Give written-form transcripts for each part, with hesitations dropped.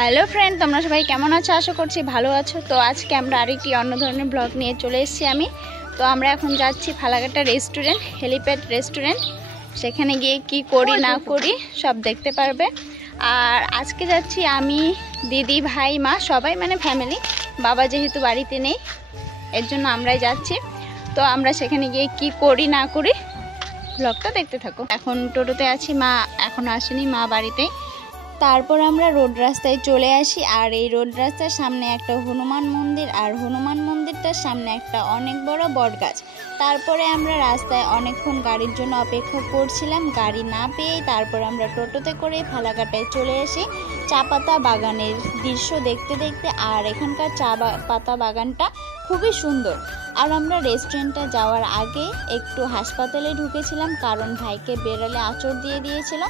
Hello friend, তোমরা সবাই কেমন আছো? আশা করছি ভালো আছো। তো আজকে আমরা আরেকটি অন্য ধরনের ব্লগ নিয়ে চলে এসেছি আমি। তো আমরা এখন যাচ্ছি ফালাকাটা রেস্টুরেন্ট, হেলিপ্যাড রেস্টুরেন্ট। সেখানে গিয়ে কি করি না করি সব দেখতে পারবে। আর আজকে যাচ্ছি আমি, দিদি, ভাই, মা, সবাই মানে ফ্যামিলি। বাবা যেহেতু বাড়িতে নেই, এর জন্য আমরাই যাচ্ছি। তো আমরা সেখানে গিয়ে কি করি না করি ব্লগটা দেখতে থাকো। এখন টোটোতে আছি, মা এখনও আসেনি, মা বাড়িতেই। তারপর আমরা রোড রাস্তায় চলে আসি। আর এই রোড রাস্তার সামনে একটা হনুমান মন্দির, আর হনুমান মন্দিরটার সামনে একটা অনেক বড় বট গাছ। তারপরে আমরা রাস্তায় অনেকক্ষণ গাড়ির জন্য অপেক্ষা করছিলাম, গাড়ি না পেয়েই তারপর আমরা টোটোতে করে ফালাকাটায় চলে আসি চা পাতা বাগানের দৃশ্য দেখতে দেখতে। আর এখানকার চা পাতা বাগানটা খুবই সুন্দর। আর আমরা রেস্টুরেন্টে যাওয়ার আগে একটু হাসপাতালে ঢুকেছিলাম, কারণ ভাইকে বেড়ালে আঁচড় দিয়ে দিয়েছিল।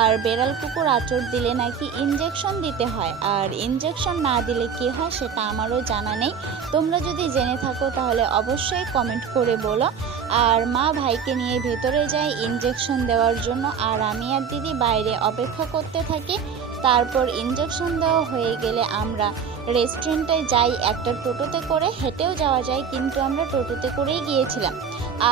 আর বেড়াল কুকুর আঁচড় দিলে নাকি ইনজেকশন দিতে হয়, আর ইনজেকশন না দিলে কী হয় সেটা আমারও জানা নেই। তোমরা যদি জেনে থাকো তাহলে অবশ্যই কমেন্ট করে বলো। আর মা ভাইকে নিয়ে ভেতরে যায় ইনজেকশন দেওয়ার জন্য, আর আমি আর দিদি বাইরে অপেক্ষা করতে থাকি। তারপর ইনজেকশন দেওয়া হয়ে গেলে আমরা রেস্টুরেন্টে যাই একটা টোটোতে করে। হেঁটেও যাওয়া যায়, কিন্তু আমরা টোটোতে করেই গিয়েছিলাম।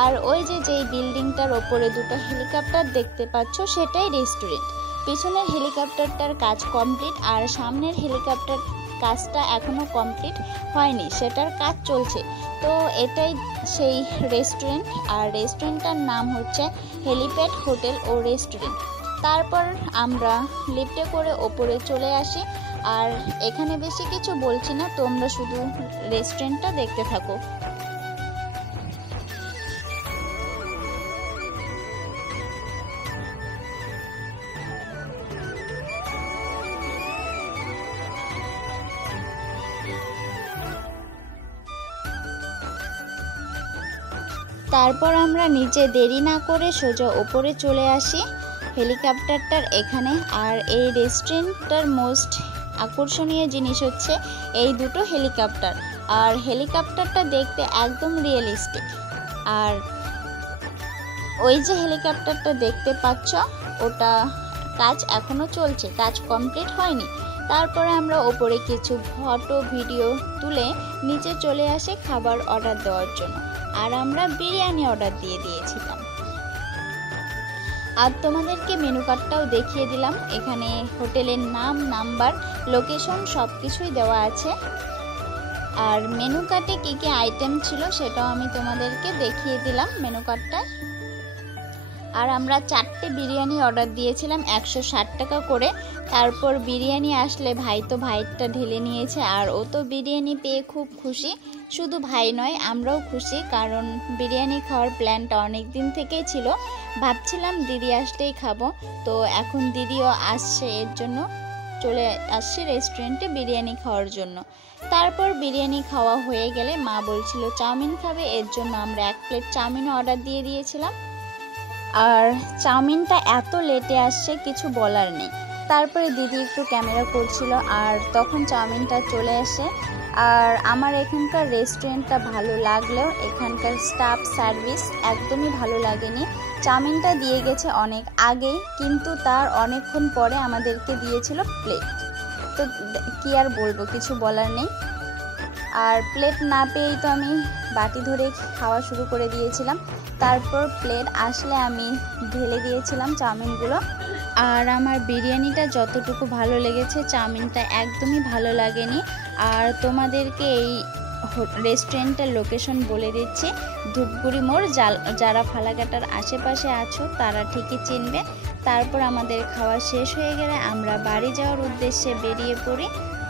আর ওই যেই বিল্ডিংটার ওপরে দুটো হেলিকপ্টার দেখতে পাচ্ছ, সেটাই রেস্টুরেন্ট। পিছনের হেলিকপ্টারটার কাজ কমপ্লিট, আর সামনের হেলিকপ্টার কাজটা এখনও কমপ্লিট হয়নি, সেটার কাজ চলছে। তো এটাই সেই রেস্টুরেন্ট। আর রেস্টুরেন্টটার নাম হচ্ছে হেলিপ্যাড হোটেল ও রেস্টুরেন্ট। তারপর আমরা লিফটে করে ওপরে চলে আসি। আর এখানে বেশি কিছু বলছি না, তোমরা শুধু রেস্টুরেন্টটা দেখতে থাকো। তারপর আমরা নিচে দেরি না করে সোজা ওপরে চলে আসি হেলিকপ্টারটার এখানে। আর এই রেস্টুরেন্টটার মোস্ট আকর্ষণীয় জিনিস হচ্ছে এই দুটো হেলিকপ্টার। আর হেলিকপ্টারটা দেখতে একদম রিয়েলিস্টিক। আর ওই যে হেলিকপ্টারটা দেখতে পাচ্ছ, ওটা কাজ এখনও চলছে, কাজ কমপ্লিট হয়নি। তারপরে আমরা ওপরে কিছু ফটো ভিডিও তুলে নিচে চলে আসি খাবার অর্ডার দেওয়ার জন্য। আর আমরা বিরিয়ানি অর্ডার দিয়ে দিয়েছিলাম। আর তোমাদেরকে মেনু কার্ডটাও দেখিয়ে দিলাম। এখানে হোটেলের নাম, নাম্বার, লোকেশন সব কিছুই দেওয়া আছে। আর মেনু কার্ডে কী কী আইটেম ছিল সেটাও আমি তোমাদেরকে দেখিয়ে দিলাম মেনু কার্ডটা। আর আমরা 4টে বিরিয়ানি অর্ডার দিয়েছিলাম 160 টাকা করে। তারপর বিরিয়ানি আসলে ভাই তো ভাইটা ঢেলে নিয়েছে, আর ও তো বিরিয়ানি পেয়ে খুব খুশি। শুধু ভাই নয়, আমরাও খুশি, কারণ বিরিয়ানি খাওয়ার প্ল্যানটা অনেক দিন থেকেই ছিল। ভাবছিলাম দিদি আসলেই খাবো। তো এখন দিদিও আসছে, এর জন্য চলে আসছি রেস্টুরেন্টে বিরিয়ানি খাওয়ার জন্য। তারপর বিরিয়ানি খাওয়া হয়ে গেলে মা বলছিল চাউমিন খাবে, এর জন্য আমরা 1 প্লেট চাউমিনও অর্ডার দিয়ে দিয়েছিলাম। আর চাউমিনটা এত লেটে আসছে কিছু বলার নেই। তারপরে দিদি একটু ক্যামেরা করছিল, আর তখন চাউমিনটা চলে আসে। আর আমার এখানকার রেস্টুরেন্টটা ভালো লাগলেও এখানকার স্টাফ সার্ভিস একদমই ভালো লাগেনি। চাউমিনটা দিয়ে গেছে অনেক আগেই, কিন্তু তার অনেকক্ষণ পরে আমাদেরকে দিয়েছিল প্লেট। তো কি আর বলবো, কিছু বলার নেই। আর প্লেট না পেয়েই তো আমি বাটি ধরে খাওয়া শুরু করে দিয়েছিলাম। তারপর প্লেট আসলে আমি ঢেলে দিয়েছিলাম চাউমিনগুলো। আর আমার বিরিয়ানিটা যতটুকু ভালো লেগেছে, চাউমিনটা একদমই ভালো লাগেনি। আর তোমাদেরকে এই রেস্টুরেন্টের লোকেশন বলে দিচ্ছি, ধূপগুড়ি মোড়। যারা ফালাকাটার আশেপাশে আছো তারা ঠিকই চিনবে। তারপর আমাদের খাওয়া শেষ হয়ে গেলে আমরা বাড়ি যাওয়ার উদ্দেশ্যে বেরিয়ে পড়ি।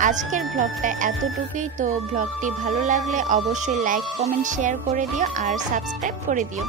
আজকের ব্লগটা এতটুকুই। তো ব্লগটি ভালো লাগলে অবশ্যই লাইক, কমেন্ট, শেয়ার করে দিও, আর সাবস্ক্রাইব করে দিও।